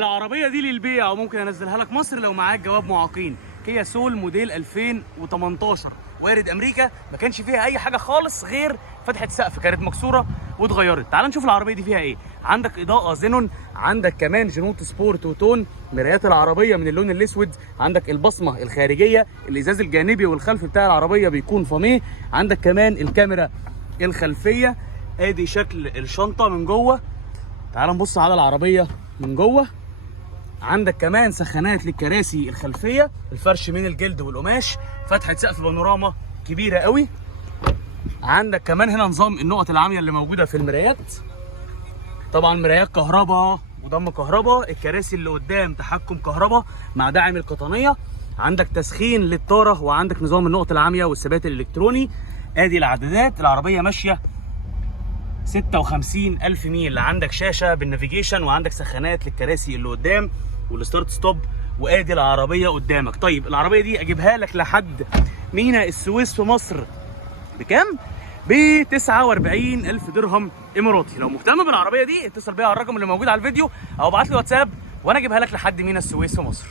العربية دي للبيع وممكن انزلها لك مصر لو معاك جواب معاقين. كيا سول موديل 2018 وارد امريكا، ما كانش فيها اي حاجة خالص غير فتحة سقف كانت مكسورة واتغيرت. تعال نشوف العربية دي فيها ايه. عندك اضاءة زينون، عندك كمان جنوط سبورت وتون، مرايات العربية من اللون الاسود، عندك البصمة الخارجية، الازاز الجانبي والخلفي بتاع العربية بيكون فاميه، عندك كمان الكاميرا الخلفية. ادي شكل الشنطة من جوه. تعال نبص على العربية من جوه. عندك كمان سخانات للكراسي الخلفيه، الفرش من الجلد والقماش، فتحه سقف بانوراما كبيره قوي. عندك كمان هنا نظام النقط العاميه اللي موجوده في المرايات، طبعا مرايات كهرباء وضم كهرباء. الكراسي اللي قدام تحكم كهرباء مع داعم القطنيه. عندك تسخين للطاره، وعندك نظام النقط العاميه والثبات الالكتروني. ادي العدادات. العربيه ماشيه 56,000 ميل. عندك شاشه بالنافيجيشن، وعندك سخانات للكراسي اللي قدام والستارت ستوب. وادي العربيه قدامك. طيب العربيه دي اجيبها لك لحد ميناء السويس في مصر بكام؟ ب 49,000 درهم اماراتي. لو مهتم بالعربيه دي اتصل بيا على الرقم اللي موجود على الفيديو او ابعت لي واتساب وانا اجيبها لك لحد ميناء السويس في مصر.